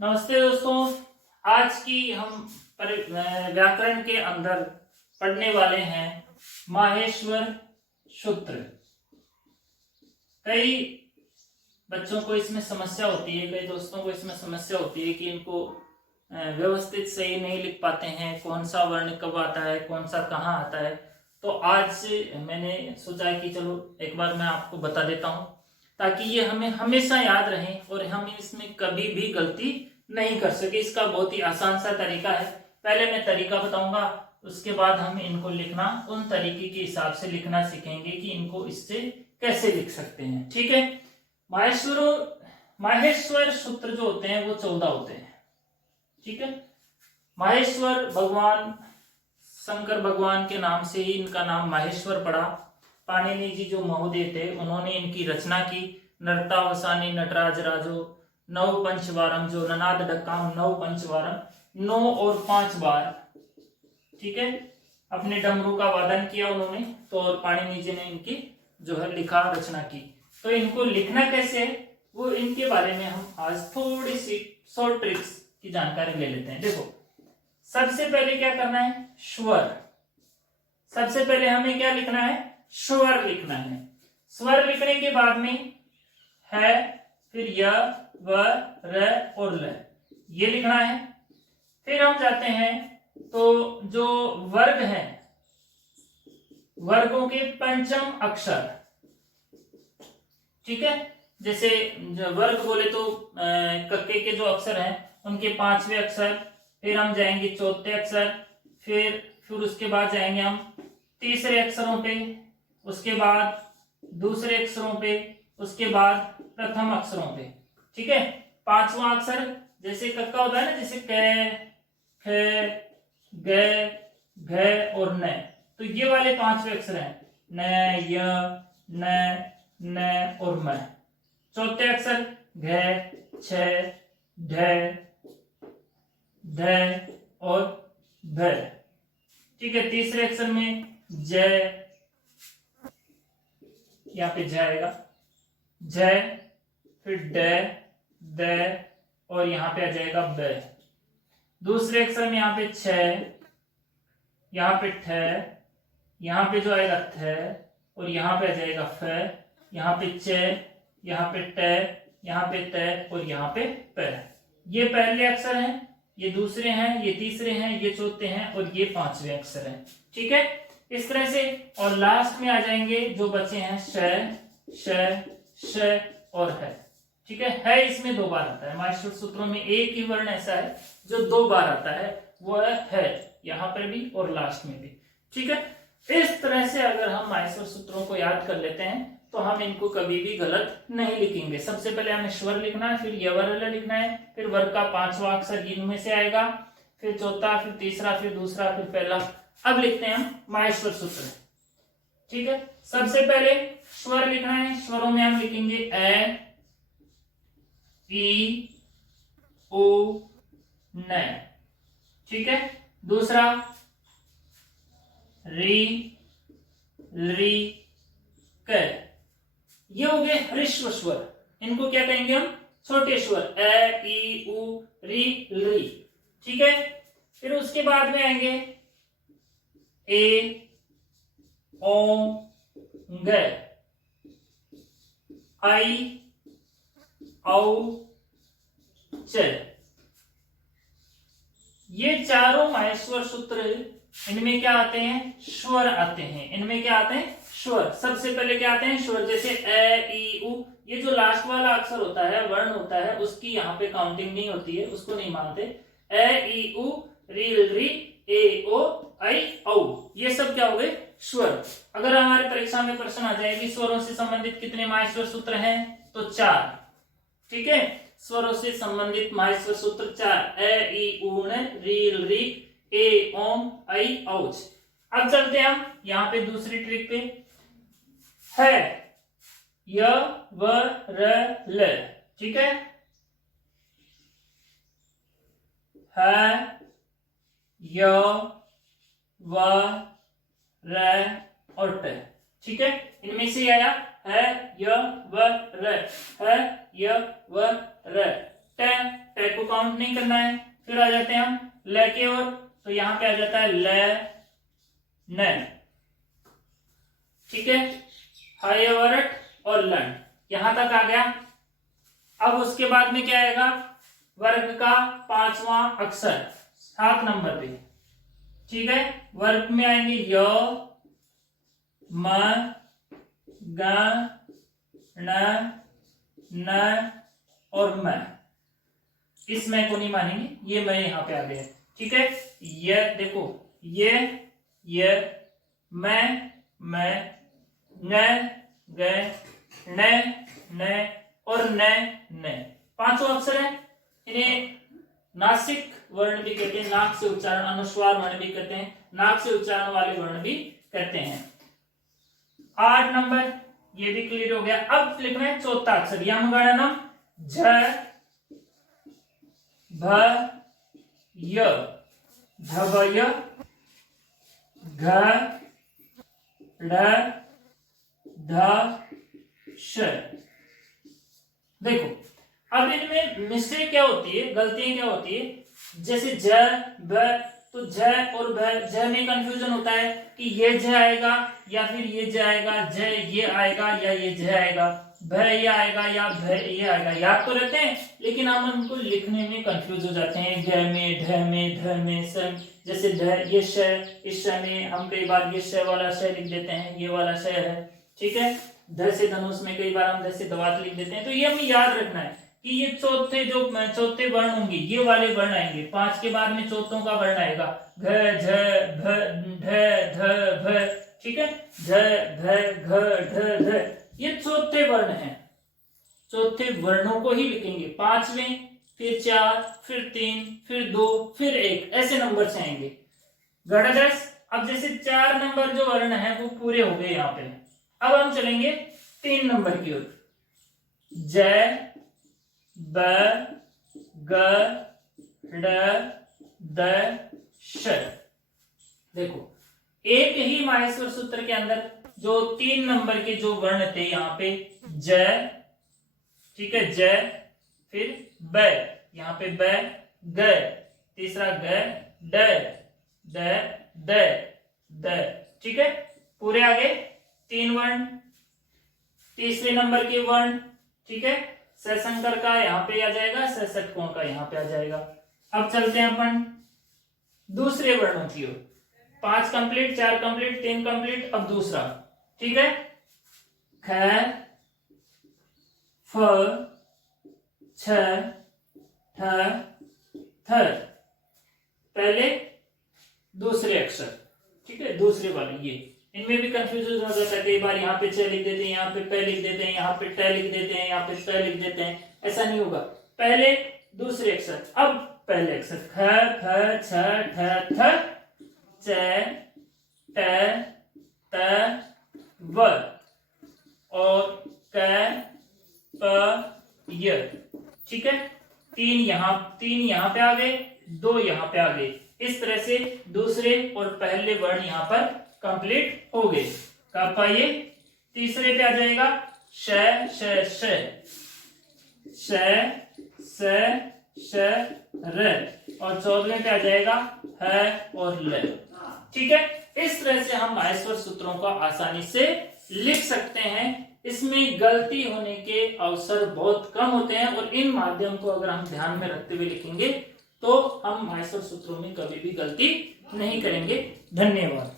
नमस्ते दोस्तों। आज की हम व्याकरण के अंदर पढ़ने वाले हैं माहेश्वर सूत्र। कई बच्चों को इसमें समस्या होती है, कई दोस्तों को इसमें समस्या होती है कि इनको व्यवस्थित सही नहीं लिख पाते हैं, कौन सा वर्ण कब आता है, कौन सा कहाँ आता है। तो आज मैंने सोचा कि चलो एक बार मैं आपको बता देता हूँ ताकि ये हमें हमेशा याद रहे और हम इसमें कभी भी गलती नहीं कर सके। इसका बहुत ही आसान सा तरीका है। पहले मैं तरीका बताऊंगा, उसके बाद हम इनको लिखना उन तरीके के हिसाब से लिखना सीखेंगे कि इनको इससे कैसे लिख सकते हैं। ठीक है। माहेश्वर सूत्र जो होते हैं वो 14 होते हैं। ठीक है। माहेश्वर भगवान शंकर भगवान के नाम से ही इनका नाम माहेश्वर पड़ा। पाणिनि जी जो महोदय थे उन्होंने इनकी रचना की। नर्तावसानी नटराज राजो नव पंचवारम, जो ननाद डक्काम नव पंचवारम, 9 और 5 बार। ठीक है। अपने डमरू का वादन किया उन्होंने, तो और पाणिनि जी ने इनकी जो है लिखा रचना की। तो इनको लिखना कैसे है वो इनके बारे में हम आज थोड़ी सी शॉर्ट ट्रिक्स की जानकारी ले लेते हैं। देखो, सबसे पहले क्या करना है, स्वर। सबसे पहले हमें क्या लिखना है, स्वर लिखना है। स्वर लिखने के बाद में है, फिर य व र और ल, ये लिखना है। फिर हम जाते हैं तो जो वर्ग है, वर्गों के पंचम अक्षर। ठीक है। जैसे वर्ग बोले तो कक्के के जो अक्षर हैं उनके 5वें अक्षर, फिर हम जाएंगे चौथे अक्षर, फिर उसके बाद जाएंगे हम तीसरे अक्षरों पे, उसके बाद दूसरे अक्षरों पे, उसके बाद प्रथम अक्षरों पे। ठीक है। 5वां अक्षर जैसे कक्का होता है ना, जैसे क, ख, ग, घ और न, तो ये वाले 5वें अक्षर हैं न, य, न और म। चौथे अक्षर घ, छ, ढ, ध और भ। ठीक है। तीसरे अक्षर में ज, यहाँ पे ज आएगा, ज, फिर ड, द और यहाँ पे आ जाएगा ब। दूसरे अक्षर में यहाँ पे छ, यहाँ पे ठ, यहाँ पे जो आएगा थ और यहाँ पे आ जाएगा फ, यहाँ पे च, यहाँ पे ट, यहाँ पे त और यहाँ पे प। ये पहले अक्षर हैं, ये दूसरे हैं, ये तीसरे हैं, ये चौथे हैं और ये 5वें अक्षर हैं। ठीक है। इस तरह से, और लास्ट में आ जाएंगे जो बचे हैं श, श, श और है। ठीक है। इसमें 2 बार आता है। माहेश्वर सूत्रों में एक ही वर्ण ऐसा है जो 2 बार आता है, वो है यहाँ पर भी और लास्ट में भी। ठीक है। इस तरह से अगर हम माहेश्वर सूत्रों को याद कर लेते हैं तो हम इनको कभी भी गलत नहीं लिखेंगे। सबसे पहले हमें स्वर लिखना है, फिर यवर लिखना है, फिर वर्ग का 5वां अक्षर इनमें से आएगा, फिर चौथा, फिर तीसरा, फिर दूसरा, फिर पहला। अब लिखते हैं हम माहेश्वर सूत्र। ठीक है। सबसे पहले स्वर लिखना है। स्वरों में हम लिखेंगे ए, ई, ओ, न। ठीक है। दूसरा री, री, क। ये हो गए ह्रस्व स्वर। इनको क्या कहेंगे हम, छोटे स्वर, ए, ई, उ, री, री। ठीक है। फिर उसके बाद में आएंगे ए, ओ, ग, आई, औ, च। ये चारों माहेश्वर सूत्र, इनमें क्या आते हैं, स्वर आते हैं। इनमें क्या आते हैं, स्वर। सबसे पहले क्या आते हैं, स्वर। जैसे ए, ई, उ, ये जो लास्ट वाला अक्षर होता है, वर्ण होता है, उसकी यहाँ पे काउंटिंग नहीं होती है, उसको नहीं मानते। ए, ई, उ, री, री, ए, ओ, आई, औ, ये सब क्या हो गए, स्वर। अगर हमारे परीक्षा में प्रश्न आ जाएगी स्वरों से संबंधित कितने माहेश्वर सूत्र हैं, तो 4। ठीक है। स्वरों से संबंधित माहेश्वर सूत्र 4, ए, ई, उ, री, री, ए, ओम, आई, औच। अब चलते हैं हम यहाँ पे दूसरी ट्रिक पे। है, य, व, र, ल। ठीक है। य, व, र और ट। ठीक है। इनमें से आया है, य, व, र, है, य, व, र, ट, ट को काउंट नहीं करना है। फिर आ जाते हैं हम ल की ओर, तो यहां पे आ जाता है ल न, ठीक है, हाय वर्ट और लर्न, यहां तक आ गया। अब उसके बाद में क्या आएगा, वर्ग का 5वां अक्षर 7 नंबर पे, ठीक है। वर्ग में आएंगे य, म, ग, न, न और म। इस मैं को नहीं मानेंगे, ये मैं यहां पे आ गया, ठीक है। ये देखो, ये मैं न, ग, न और न, 5 अक्षर है। इन्हें नासिक वर्ण भी कहते हैं, नाक से उच्चारण, अनुस्वार वर्ण भी कहते हैं, नाक से उच्चारण वाले वर्ण भी कहते हैं। 8 नंबर ये भी क्लियर हो गया। अब लिखना है चौथा अक्षर, यम गणनम झ भ य, झवय, घ ढ ढ श। देखो अब इनमें मिस्टेक क्या होती है, गलतियां क्या होती है, जैसे ज ब, तो ज और भ, ज में कंफ्यूजन होता है कि ये ज आएगा या फिर ये ज आएगा, ज ये आएगा या ये ज आएगा, भ ये आएगा या भ ये आएगा। याद तो रहते हैं लेकिन हम उनको लिखने में कंफ्यूज हो जाते हैं, ग में, ढ में, ध में, स। जैसे ढ, ये श, इस श में हम कई बार ये श वाला श लिख देते हैं, ये वाला श है, ठीक है। ध से धनुष में कई बार हम ध से दवात लिख देते हैं। तो ये हमें याद रखना है कि ये चौथे वर्ण होंगे, ये वाले वर्ण आएंगे। 5 के बाद में चौथों का वर्ण आएगा, घ, झ, भ, ढ, ध, भ, ठीक है, झ, भ, घ, ढ, ध, ये चौथे वर्ण हैं। चौथे वर्णों को ही लिखेंगे, 5वें, फिर 4, फिर 3, फिर 2, फिर 1, ऐसे नंबर से आएंगे। गणदस, अब जैसे 4 नंबर जो वर्ण है वो पूरे हो गए यहाँ पे। अब हम चलेंगे 3 नंबर की ओर, ज, ब, ग, ड, द, श। देखो एक ही माहेश्वर सूत्र के अंदर जो 3 नंबर के जो वर्ण थे यहाँ पे ज, ठीक है, ज, फिर ब, यहाँ पे ब, ग, तीसरा ग, ड, द, द, ठीक है, पूरे आगे 3 वर्ण। तीसरे नंबर के वर्ण, ठीक है, सशंकर का यहाँ पे आ जाएगा, सषटकों का यहाँ पे आ जाएगा। अब चलते हैं अपन दूसरे वर्णों की ओर, 5 कंप्लीट, 4 कंप्लीट, 3 कंप्लीट, अब दूसरा, ठीक है, ख, फ, छ, ठ, थ, पहले दूसरे अक्षर, ठीक है, दूसरे वाले ये, इनमें भी कंफ्यूजन हो जाता है। कई बार यहाँ पे छ लिख देते हैं, यहाँ पे प लिख देते हैं, यहाँ पे ट लिख देते हैं, यहाँ पे प लिख देते हैं, ऐसा नहीं होगा। पहले दूसरे अक्षर, अब पहले अक्षर ख, फ, छ, ठ, थ, च, ट, त, व और क, प, य, ठीक है। 3 यहाँ पे आ गए, 2 यहाँ पे आ गए। इस तरह से दूसरे और पहले वर्ण यहाँ पर कंप्लीट हो गए। कब पाइए, तीसरे पे आ जाएगा श, श, श, श, स, श, र, और 14वें पे आ जाएगा ह और ल, ठीक है। इस तरह से हम माहेश्वर सूत्रों को आसानी से लिख सकते हैं। इसमें गलती होने के अवसर बहुत कम होते हैं और इन माध्यम को अगर हम ध्यान में रखते हुए लिखेंगे तो हम माहेश्वर सूत्रों में कभी भी गलती नहीं करेंगे। धन्यवाद।